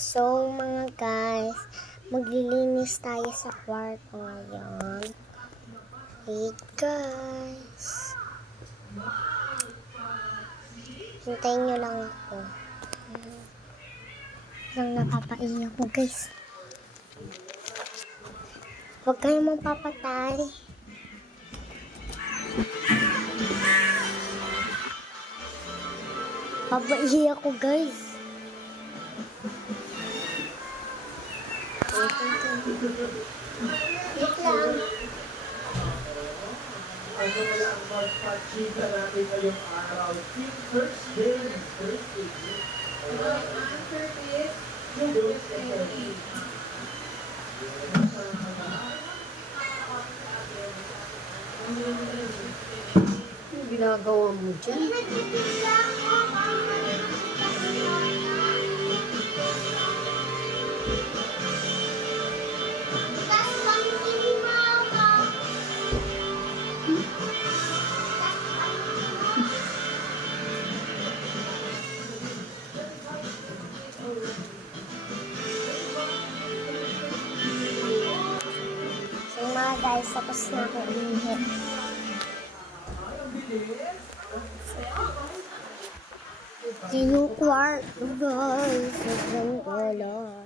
So, mga guys, maglilinis tayo sa kwarto ngayon. Hey, guys. Hintayin nyo lang ako. Lang napapaiyak ko, guys. Huwag kayong magpapatay. Papaiyak ko, guys. Wait lang. Ano wala ang magpachika natin ngayong araw. Team first game. First game. Answer is Ano ginagawa mo dyan? So mga guys, tapos na ako umihi. Yan yung kwarto guys. Sobrang gala.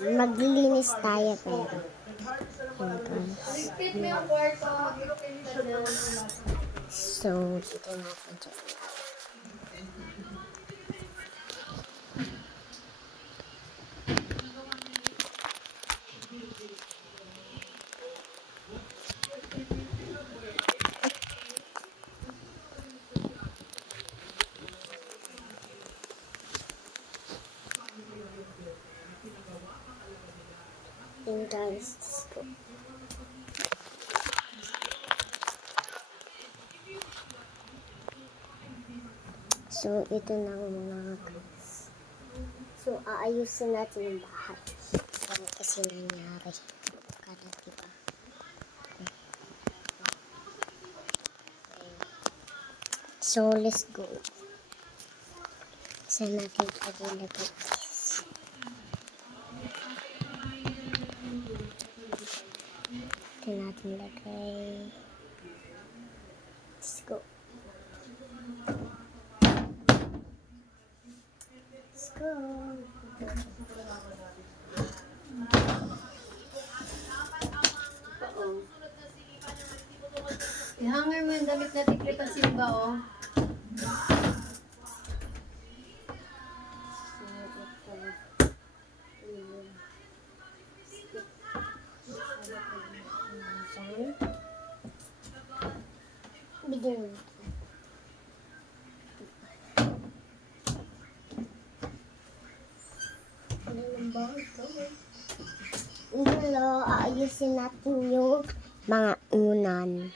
Maglilinis tayo pero. Yan guys. Skip mo yung kwarto. Mag-finish na. So, dito natin dyan. Yan guys. Let's go. So, ito na mga guys. So, aayusin natin yung bahay. Ano kasi nangyari. Kada diba? So, let's go. Saan natin ilagay guys? Ito natin lagay. Let's go. Let's go. I-hanger mo yung damit na tikrit ang simba, oh. Bigyan mo. Hello, aayusin natin yung mga unan.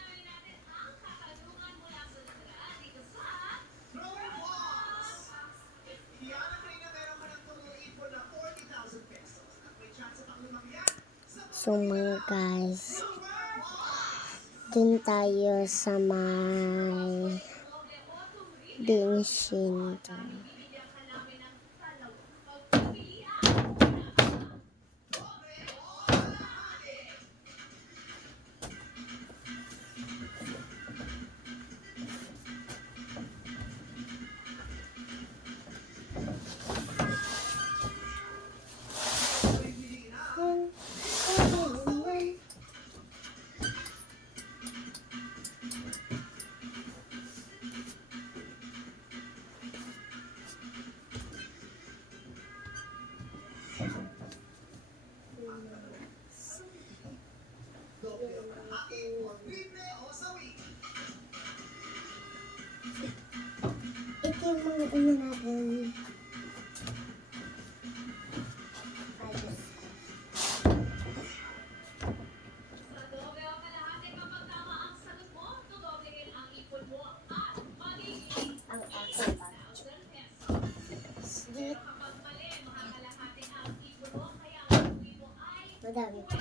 So mga guys, dun tayo sa may bensin dyan. Ito yung mga ano natin. Ang aking budget. Sweet. Madami pa.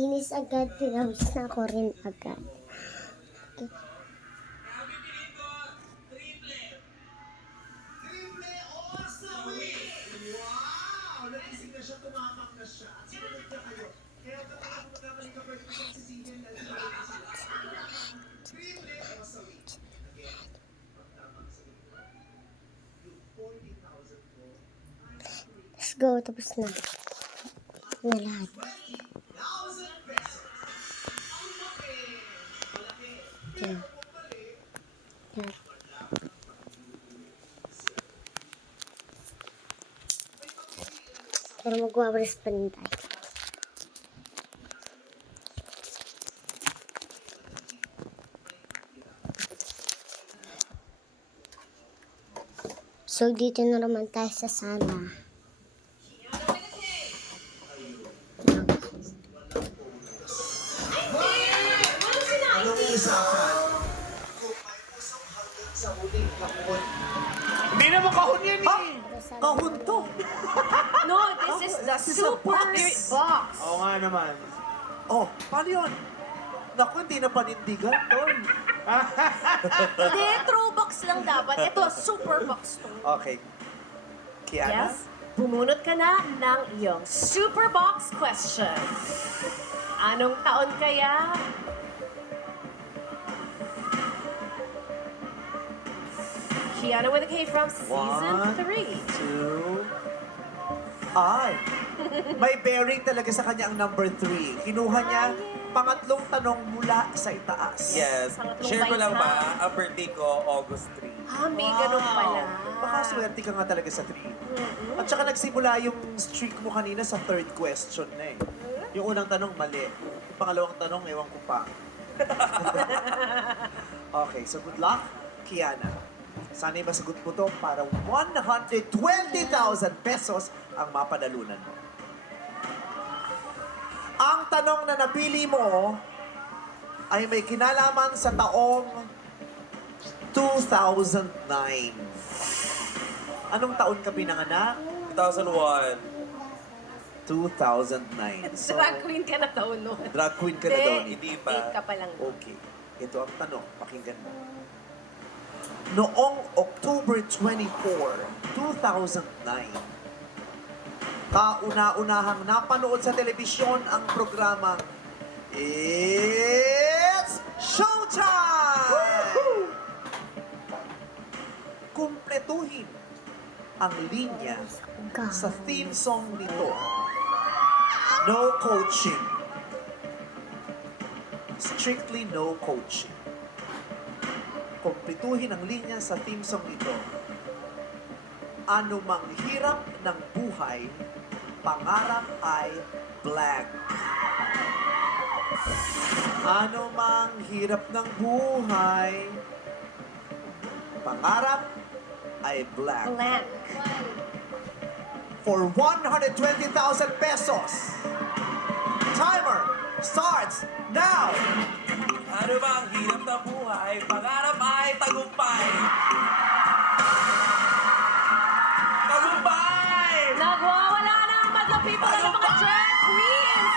Linis agad, pinawis na ako rin agad. Triple o sawi! Wow! Nagising na siya, tumamang na siya. At sinunod niya kayo. Kaya kapag magkamali ka first person si Cecil, dahil sila rin sila. Triple o sawi. Again, pagtamang sa ito. Yung 40,000 ko, Let's go, tapos na. Na lahat. 20,000 pesos. Ang laki! Malaki! Yan. Yan. Pero magwawalis pa rin tayo. So, dito na naman tayo sa sala. Anong usapan? Kung may usap hanggang sa huling kahon. Hindi naman kahon yan eh. Kahon to! No, this is the super box. Oo nga naman. Oh, paano yun? Naku, hindi na panindigan, tol. Hindi, true box lang dapat. Ito, super box to. Okay. Kiana? Yes? Bumunot ka na ng iyong super box question. Anong taon kaya? Kiana with a K from season 3. 2. Ay! May bearing talaga sa kanya ang number 3. Kinuha niya pangatlong tanong mula sa itaas. Yes. Pangatlong Share ko lang baita. ba, ang birthday ko, August 3. Ah, may ganun pala. Baka swerte ka nga talaga sa 3. At saka nagsimula yung streak mo kanina sa third question na eh. Yung unang tanong, mali. Yung pangalawang tanong, ewan ko pa. Okay, so good luck, Kiana. Sana'y masagot mo to para 120,000 pesos ang mapanalunan mo. Ang tanong na napili mo ay may kinalaman sa taong 2009. Anong taon ka pinanganak? 2001. 2009. So, Drag queen ka na taon nun. drag queen ka na daw. Hindi pa. 8 ka pa lang. Okay. Ito ang tanong. Pakinggan mo. Noong October 24, 2009, kauna-unahang napanood sa telebisyon ang programang It's Showtime! Kumpletuhin ang linya sa theme song nito. No coaching. Strictly no coaching. Kumpletuhin ang linya sa theme song nito. Ano mang hirap ng buhay, pangarap ay blank. Ano mang hirap ng buhay, pangarap ay blank. Blank. For 120,000 pesos. Timer starts now. Ano ba ang hirap ng buhay? Pangarap ay tagumpay. Tagumpay! Nagwawala na ang madla people ng mga drag queens!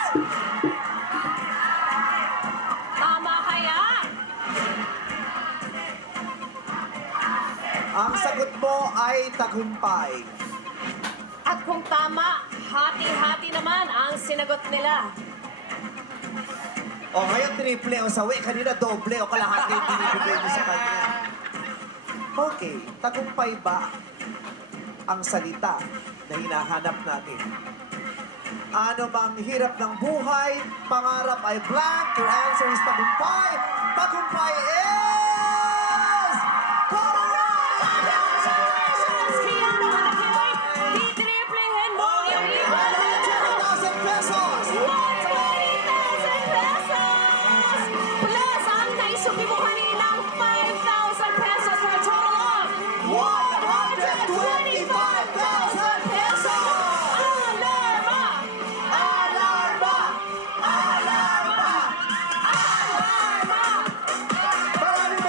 Tama kaya? Ang sagot mo ay tagumpay. At kung tama, hati-hati naman ang sinagot nila. O ngayon triple o sawi, kanina doble o kalahati yung binibigay mo sa kanya. Okay, tagumpay ba ang salita na hinahanap natin? Ano bang hirap ng buhay, pangarap ay blank, your answer is tagumpay. Tagumpay is correct! Congratulations, Kiana! Titriplehin mo yung iyong 120,000 pesos! 120,000 pesos! Plus, ang naisubi mo kaninang 5,000 pesos for a total of 125,000 pesos! Alarma! Alarma! Alarma! Alarma! Maraming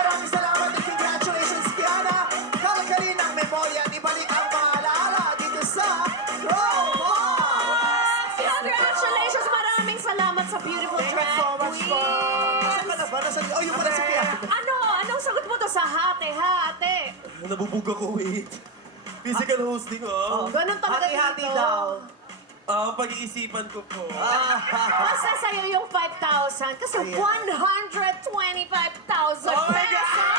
beautiful Thank you drag so much po. Nasaan ka na ba? Nasaan? Oh, yung pala si Kaya. Ano? Anong sagot mo to sa hate-hate? Nabubog ako, wait. Physical hosting, oh. Ganun talaga Hati-hati dito. daw. Pag-iisipan ko po. Basta sa'yo yung 5,000 kasi Ayan. 125,000 Oh my pesos.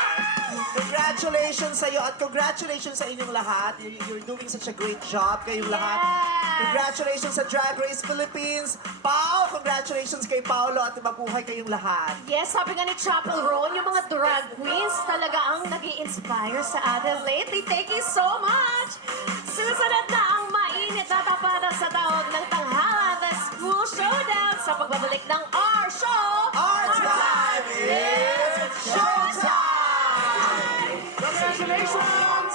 Congratulations sa iyo at congratulations sa inyong lahat. You're doing such a great job kayong lahat. Yes. Congratulations sa Drag Race Philippines. Pao, congratulations kay Paolo at mabuhay kayong lahat. Yes, sabi nga ni Chapel Roan, yung mga drag queens talaga ang nag-i-inspire sa atin lately. Thank you so much! Susunod na ang mainit na tapanan sa taon ng tanghala, the School Showdown sa pagbabalik ng our show. Our time is showtime! Congratulations!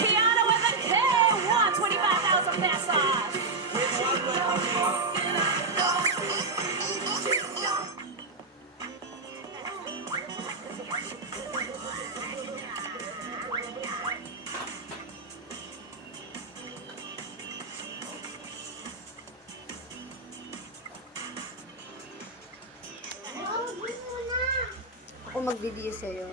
Kiana with a K, 125,000 pesos. Ako magbibigay sa'yo.